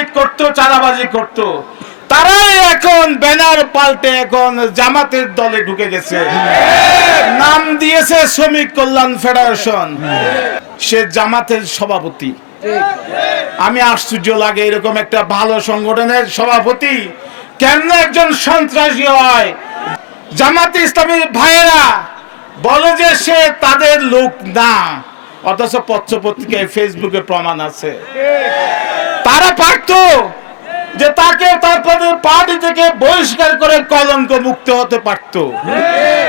লীগ করতো, চাঁদাবাজি করতো, তারাই এখন ব্যানার পাল্টে এখন জামাতের দলে ঢুকে গেছে। নাম দিয়েছে শ্রমিক কল্যাণ ফেডারেশন, সে জামাতের সভাপতি। আমি আশ্চর্য লাগে, এরকম একটা ভালো সংগঠনের সভাপতি কেন একজন সন্ত্রাসী হয়? জামাতে ইসলামীর ভাইয়েরা বলে যে সে তাদের লোক না, অথচ পত্র পত্রিকায় ফেসবুকে প্রমাণ আছে। তারা পারত যে তাকে তারপরে পার্টি থেকে বহিষ্কার করে কলঙ্ক মুক্ত হতে পারত,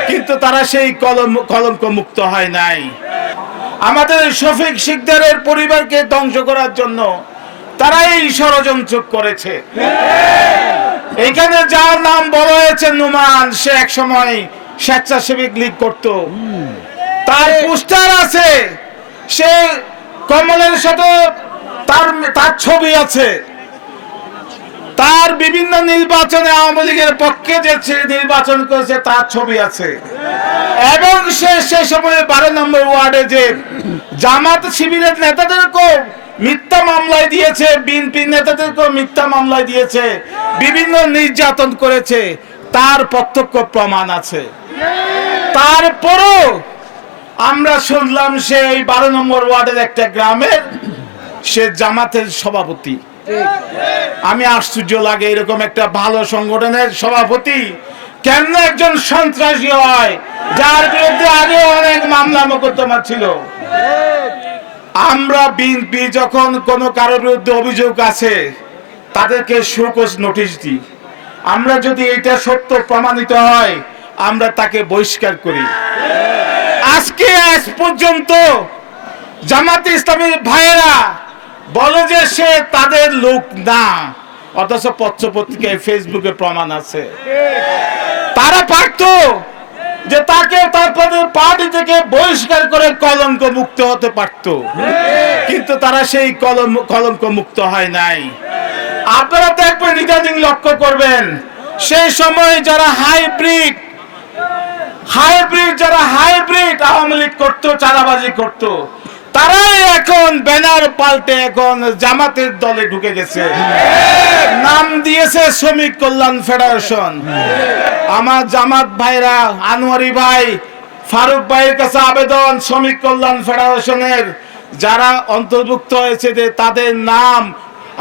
কিন্তু তারা সেই কলঙ্ক মুক্ত হয় নাই। আমাদের শফিক শিকদারের পরিবারকে ধ্বংস করার জন্য তারা এই ষড়যন্ত্র করেছে। এখানে যার নাম বলা হয়েছে নোমান, সে এক সময় স্বেচ্ছাসেবক লীগ করত, তার পোস্টার আছে, সে কমলের সাথে তার ছবি আছে, তার বিভিন্ন নির্বাচনে আওয়ামী লীগের পক্ষে যে নির্বাচন করেছে তার ছবি আছে, এবং সে সময় 12 নম্বর ওয়ার্ডে যে জামাত শিবিরের নেতাদেরকেও মিথ্যা মামলায় দিয়েছে, বিএনপি নেতাদেরকেও মিথ্যা মামলায় দিয়েছে, বিভিন্ন নির্যাতন করেছে, তার প্রত্যক্ষ প্রমাণ আছে। তারপরও আমরা শুনলাম সে এই 12 নম্বর ওয়ার্ডের একটা গ্রামের সে জামাতের সভাপতি। আমি আশ্চর্য লাগে, এরকম একটা ভালো সংগঠনের সভাপতি কেন একজন সন্ত্রাসী হয়, যার বিরুদ্ধে আগে অনেক মামলা মোকদ্দমা ছিল। আমরা বিএনপি যখন কোনো কারোর বিরুদ্ধে অভিযোগ আছে তাদেরকে শোকজ নোটিশ দিই, আমরা যদি এটা সত্য প্রমাণিত হয় আমরা তাকে বহিষ্কার করি। আজ পর্যন্ত জামাতে ইসলামীর ভাইয়েরা বলে যে সে তাদের লোক না, অথচ পত্র পত্রিকায় ফেসবুকে প্রমাণ আছে। তারা পারত যে তাকে তারপরে পার্টি থেকে বহিষ্কার করে কলঙ্ক মুক্ত হতে পারত, কিন্তু তারা সেই কলঙ্ক মুক্ত হয় নাই। আপনারা দেখবেন, ইদানিং লক্ষ্য করবেন, সেই সময় যারা হাইব্রিড আওয়ামী লীগ করতো, চাঁদাবাজি করতো, তারাই এখন ব্যানার পাল্টে এখন জামাতের দলে ঢুকে গেছে। নাম দিয়েছে শ্রমিক কল্যাণ ফেডারেশন। আমার জামাত ভাইরা, আনোয়ারি ভাই, ফারুক ভাইয়ের কাছে আবেদন, শ্রমিক কল্যাণ ফেডারেশনের যারা অন্তর্ভুক্ত হয়েছে যে তাদের নাম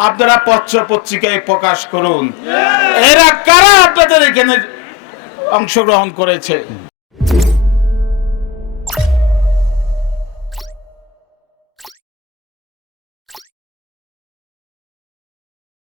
আপনারা পত্র পত্রিকায় প্রকাশ করুন। এরা কারা আপনাদের এখানে অংশগ্রহণ করেছে?